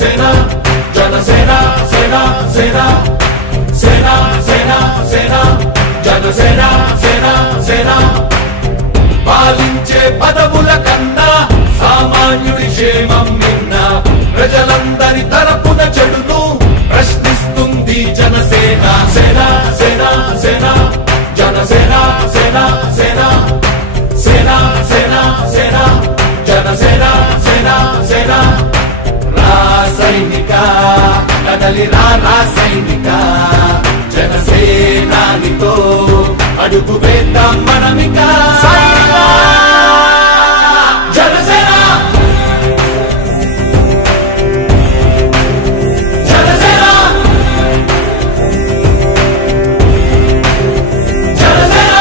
సేనా జనసేన సేనా సేనా సేనా సేనా సేనా జనసేన సేనా సేనా పాలించే పదవుల కన్నా సామాన్యుడి క్షేమం నిన్న ప్రజలందరి తరపున చెడును ప్రశ్నిస్తుంది జనసేన సేనా సేనా సేనా జనసేన సేనా సేనా సేనా సేనా సేనా జనసేన సేనా సేనా రాసైనిక కదలి రాసైనిక జనసేనానితో అడుగు వేద్దాం మనమిక జనసేన జనసేన జనసేన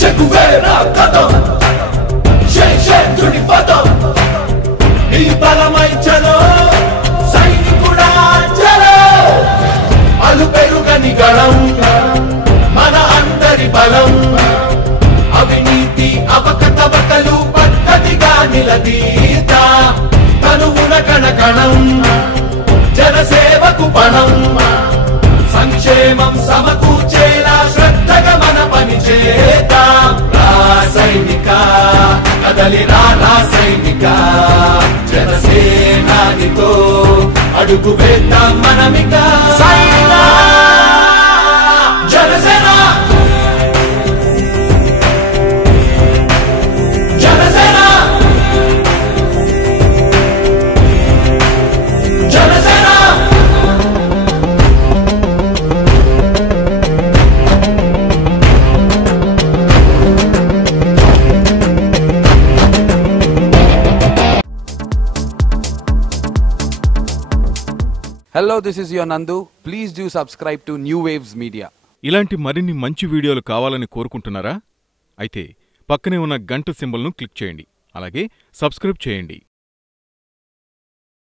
చెక్కువేరా కదం శేషేంద్రుడి పదం ఈ బలమై చలో సైనికుడా చలో అలు పెరుగని గళం మన అందరి బలం అవినీతి అవకతవకలు పద్ధతిగా నిలదీత తనువున కణకణం జనసేవకు పణం సంక్షేమం సమకూర్చేలా శ్రద్ధగా మన పని చేద్దాం రాసైనిక కదలి రాసైనిక జనసేనానితో అడుగు వేద్దాం మనమిక Janasena Janasena Janasena Hello, this is your Nandu. Please do subscribe to New Waves Media. ఇలాంటి మరిన్ని మంచి వీడియోలు కావాలని కోరుకుంటున్నారా? అయితే పక్కనే ఉన్న గంట సింబల్ను క్లిక్ చేయండి. అలాగే సబ్స్క్రైబ్ చేయండి.